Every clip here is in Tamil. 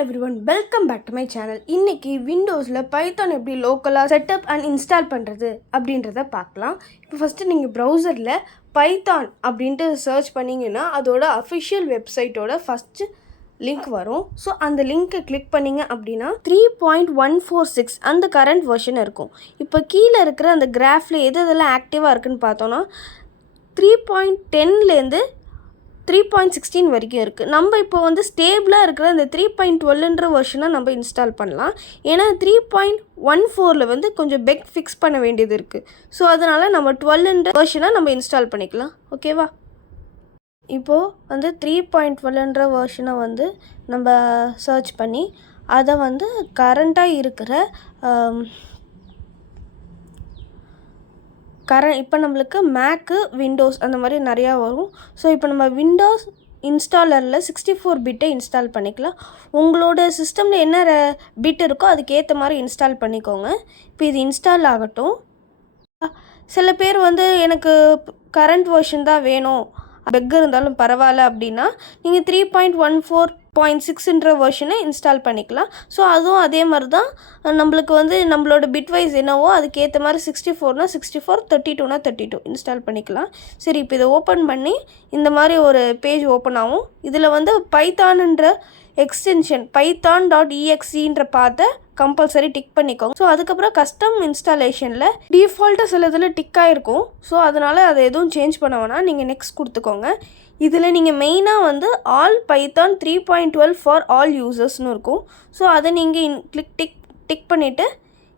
everyone, welcome back to my channel. இன்னைக்கு விண்டோஸில் பைத்தான் எப்படி லோக்கலாக செட்டப் அண்ட் இன்ஸ்டால் பண்ணுறது அப்படின்றத பார்க்கலாம். இப்போ ஃபஸ்ட்டு நீங்கள் ப்ரௌசரில் பைத்தான் அப்படின்ட்டு சர்ச் பண்ணிங்கன்னா அதோட அஃபிஷியல் வெப்சைட்டோட ஃபஸ்ட்டு லிங்க் வரும். ஸோ அந்த லிங்க்கை கிளிக் பண்ணிங்க அப்படின்னா 3.146 அந்த கரண்ட் வெர்ஷன் இருக்கும். இப்போ கீழே இருக்கிற அந்த கிராஃபில் எதெல்லாம் ஆக்டிவாக இருக்குதுன்னு பார்த்தோன்னா 3.10லேருந்து 3.16 வரைக்கும் இருக்குது. நம்ம இப்போ ஸ்டேபிளாக இருக்கிற அந்த 3.12ன்ற வெர்ஷனை நம்ம இன்ஸ்டால் பண்ணலாம். ஏன்னா 3.14 கொஞ்சம் பெக் ஃபிக்ஸ் பண்ண வேண்டியது இருக்குது. ஸோ அதனால் நம்ம 12ன்ற வெர்ஷனை நம்ம இன்ஸ்டால் பண்ணிக்கலாம். ஓகேவா? இப்போது 3.12ன்ற வெர்ஷனை நம்ம சர்ச் பண்ணி அதை கரண்ட்டாக இருக்கிற இப்போ நம்மளுக்கு மேக்கு விண்டோஸ் அந்த மாதிரி நிறையா வரும். ஸோ இப்போ நம்ம விண்டோஸ் இன்ஸ்டாலரில் 64 பிட்டை இன்ஸ்டால் பண்ணிக்கலாம். உங்களோட சிஸ்டமில் என்ன பிட் இருக்கோ அதுக்கேற்ற மாதிரி இன்ஸ்டால் பண்ணிக்கோங்க. இப்போ இது இன்ஸ்டால் ஆகட்டும். சில பேர் எனக்கு கரண்ட் வெர்ஷன் தான் வேணும், பெக் இருந்தாலும் பரவாயில்ல அப்படின்னா நீங்கள் 3.14.6ன்ற வெர்ஷனை இன்ஸ்டால் பண்ணிக்கலாம். ஸோ அதுவும் அதே மாதிரி தான் நம்மளுக்கு நம்மளோட பிட்வைஸ் என்னவோ அதுக்கேற்ற மாதிரி 64னா 64, 32னா 32 இன்ஸ்டால் பண்ணிக்கலாம். சரி, இப்போ இதை ஓப்பன் பண்ணி இந்த மாதிரி ஒரு பேஜ் ஓப்பன் ஆகும். இதில் பைத்தான்ன்ற எக்ஸ்டென்ஷன் python.exe பார்த்து கம்பல்சரி டிக் பண்ணிக்கோங்க. ஸோ அதுக்கப்புறம் கஸ்டம் இன்ஸ்டாலேஷனில் டிஃபால்ட்டாக சில இதில் டிக் ஆகிருக்கும். ஸோ அதனால் அதை எதுவும் சேஞ்ச் பண்ண வேணாம், நீங்கள் நெக்ஸ்ட் கொடுத்துக்கோங்க. இதில் நீங்கள் மெயினாக ஆல் பைத்தான் 3.12 ஃபார் ஆல் யூசர்ஸ்னு இருக்கும். ஸோ அதை நீங்கள் டிக் பண்ணிவிட்டு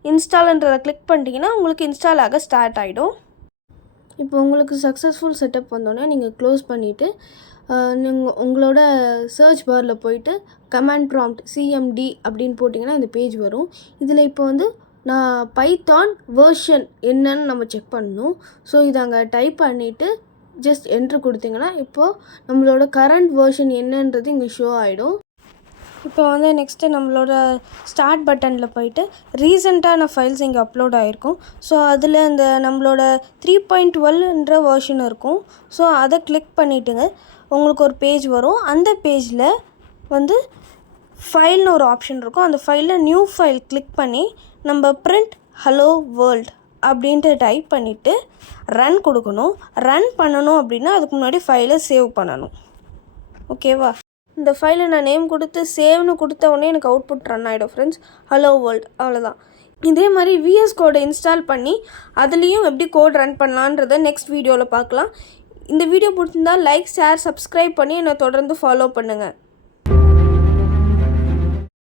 இன்ஸ்டால்ன்றதை கிளிக் பண்ணிட்டீங்கன்னா உங்களுக்கு இன்ஸ்டால் ஆக ஸ்டார்ட் ஆகிடும். இப்போ உங்களுக்கு சக்ஸஸ்ஃபுல் செட்டப் வந்தோடனே நீங்கள் க்ளோஸ் பண்ணிவிட்டு நீங்கள் உங்களோட சர்ச் பாரில் போயிட்டு கமாண்ட் ப்ராம்ப்ட் CMD அப்படின்னு போட்டிங்கன்னா இந்த பேஜ் வரும். இதில் இப்போ நான் பைத்தான் வேர்ஷன் என்னன்னு நம்ம செக் பண்ணணும். ஸோ இதை அங்கே டைப் பண்ணிவிட்டு ஜஸ்ட் என்ட்ரு கொடுத்தீங்கன்னா இப்போது நம்மளோட கரண்ட் வேர்ஷன் என்னன்றது இங்கே ஷோ ஆகிடும். இப்போ நெக்ஸ்ட்டு நம்மளோட ஸ்டார்ட் பட்டனில் போயிட்டு ரீசெண்டான ஃபைல்ஸ் இங்கே அப்லோட் ஆகிருக்கும். ஸோ அதில் இந்த நம்மளோட 3.12ன்ற வேர்ஷன் இருக்கும். ஸோ அதை கிளிக் பண்ணிவிட்டுங்க உங்களுக்கு ஒரு பேஜ் வரும். அந்த பேஜில் ஃபைல்னு ஒரு ஆப்ஷன் இருக்கும். அந்த ஃபைலில் நியூ ஃபைல் கிளிக் பண்ணி நம்ம பிரிண்ட் ஹலோ வேர்ல்ட் அப்படின்ட்டு டைப் பண்ணிவிட்டு ரன் கொடுக்கணும். ரன் பண்ணணும் அப்படின்னா அதுக்கு முன்னாடி ஃபைலை சேவ் பண்ணணும். ஓகேவா? இந்த ஃபைலை நான் நேம் கொடுத்து சேவ்னு கொடுத்த உடனே எனக்கு அவுட்புட் ரன் ஆகிடும் ஃப்ரெண்ட்ஸ், ஹலோ வேர்ல்ட். அவ்வளோதான். இதே மாதிரி VS கோடை இன்ஸ்டால் பண்ணி அதுலேயும் எப்படி கோட் ரன் பண்ணலான்றதை நெக்ஸ்ட் வீடியோவில் பார்க்கலாம். இந்த வீடியோ பிடிச்சிருந்தால் லைக், ஷேர், சப்ஸ்கிரைப் பண்ணி என்னை தொடர்ந்து ஃபாலோ பண்ணுங்கள்.